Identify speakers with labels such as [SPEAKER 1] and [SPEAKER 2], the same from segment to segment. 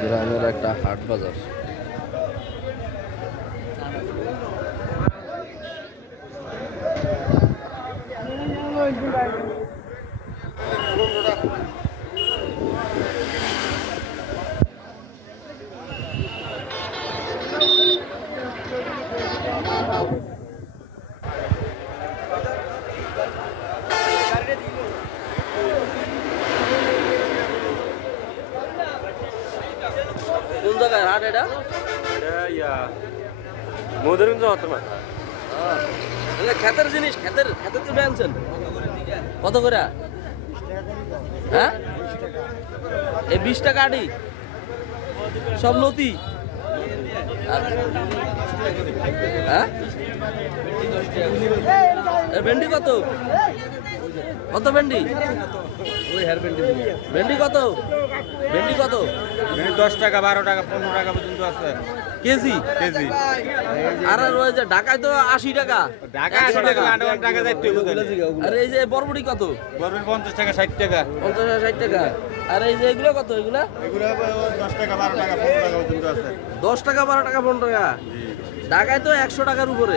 [SPEAKER 1] গ্রামের একটা হাট বাজার কোন জায়গায় হাট এটা
[SPEAKER 2] মধুরগঞ্জ হতো মাথা
[SPEAKER 1] খেতের জিনিস খেতের খেতের তুলে আনছেন কত করে হ্যাঁ এই বিশ টাকা সব লতি আর- হ্যাঁ ভেন্ডি কত কত ভেন্ডি? ভেন্ডি কত? ভেন্ডি কত?
[SPEAKER 2] দশ টাকা বারো টাকা পনেরো টাকা পর্যন্ত আছে।
[SPEAKER 1] কেজি?
[SPEAKER 2] কেজি।
[SPEAKER 1] আর ওই যে ঢাকায় তো আশি টাকা।
[SPEAKER 2] ঢাকা আশি টাকা আটান্ন টাকা যাইতে
[SPEAKER 1] আর এই যে বরবড়ি কত?
[SPEAKER 2] বরবি পঞ্চাশ টাকা ষাট টাকা।
[SPEAKER 1] পঞ্চাশ টাকা ষাট টাকা। আর এই যে এগুলো কত? এগুলা?
[SPEAKER 2] এগুলো দশ টাকা বারো টাকা পনেরো টাকা পর্যন্ত আছে।
[SPEAKER 1] দশ টাকা বারো টাকা পনেরো টাকা। ঢাকায় তো একশো টাকার উপরে।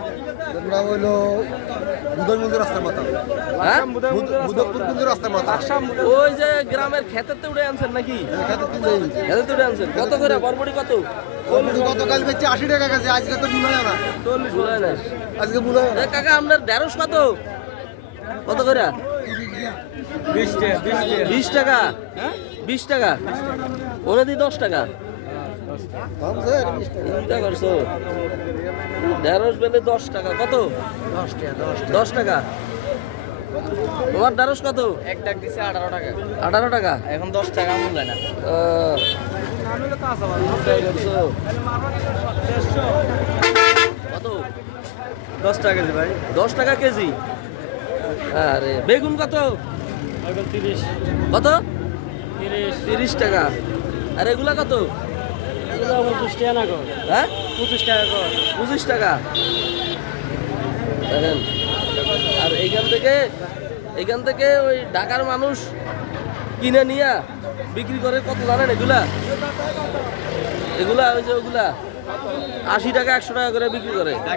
[SPEAKER 3] হইল বুধন মন্দির রাস্তার মাথা।
[SPEAKER 1] হ্যাঁ?
[SPEAKER 3] বুধপুর মন্দির রাস্তার মাথা।
[SPEAKER 1] ওই যে গ্রামের খেতের উড়ে আনছেন নাকি? খেতের উড়ে আনছেন। কত করে? বরবড়ি কত?
[SPEAKER 3] গতকাল বেচে আশি টাকা গেছে আজকে তো মূল্য হয় না।
[SPEAKER 1] চল্লিশ বলে না।
[SPEAKER 3] আজকে মূল্য হয়
[SPEAKER 1] কাকা আপনার ঢেঁড়স কত? কত করে? বিশ টাকা বিশ টাকা। দি টাকা?
[SPEAKER 3] দাম স্যার বিশ টাকা।
[SPEAKER 1] চিন্তা করছ ঢেঁড়স পেলে দশ টাকা। কত দশ টাকা তোমার ঢেঁড়স কত?
[SPEAKER 4] এক ডাক দিছে আঠারো টাকা।
[SPEAKER 1] আঠারো টাকা?
[SPEAKER 4] এখন দশ টাকা মূল্য না।
[SPEAKER 1] কত?
[SPEAKER 2] দশ টাকা কেজি ভাই।
[SPEAKER 1] দশ টাকা কেজি? আরে বেগুন কত?
[SPEAKER 4] তিরিশ।
[SPEAKER 1] কত?
[SPEAKER 4] তিরিশ।
[SPEAKER 1] তিরিশ টাকা। আর এগুলা কত? হ্যাঁ?
[SPEAKER 4] পঁচিশ টাকা কর
[SPEAKER 1] পঁচিশ টাকা? দেখেন আর এইখান থেকে এইখান থেকে ওই ঢাকার মানুষ কিনে নিয়ে বিক্রি করে কত জানেন এগুলা? এগুলা ওই যে ওগুলা। আশি টাকা একশো টাকা করে বিক্রি করে। হ্যাঁ।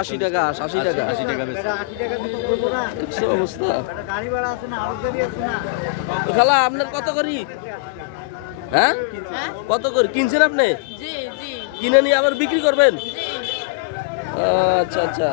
[SPEAKER 1] আশি টাকা আশি টাকা।
[SPEAKER 2] আশি টাকা
[SPEAKER 1] অবস্থা? তো খালা আপনার কত করি? হ্যাঁ? কত করে? কিনছেন আপনি?
[SPEAKER 5] জি জি।
[SPEAKER 1] কিনে নিয়ে আবার বিক্রি করবেন?
[SPEAKER 5] জি।
[SPEAKER 1] আচ্ছা আচ্ছা।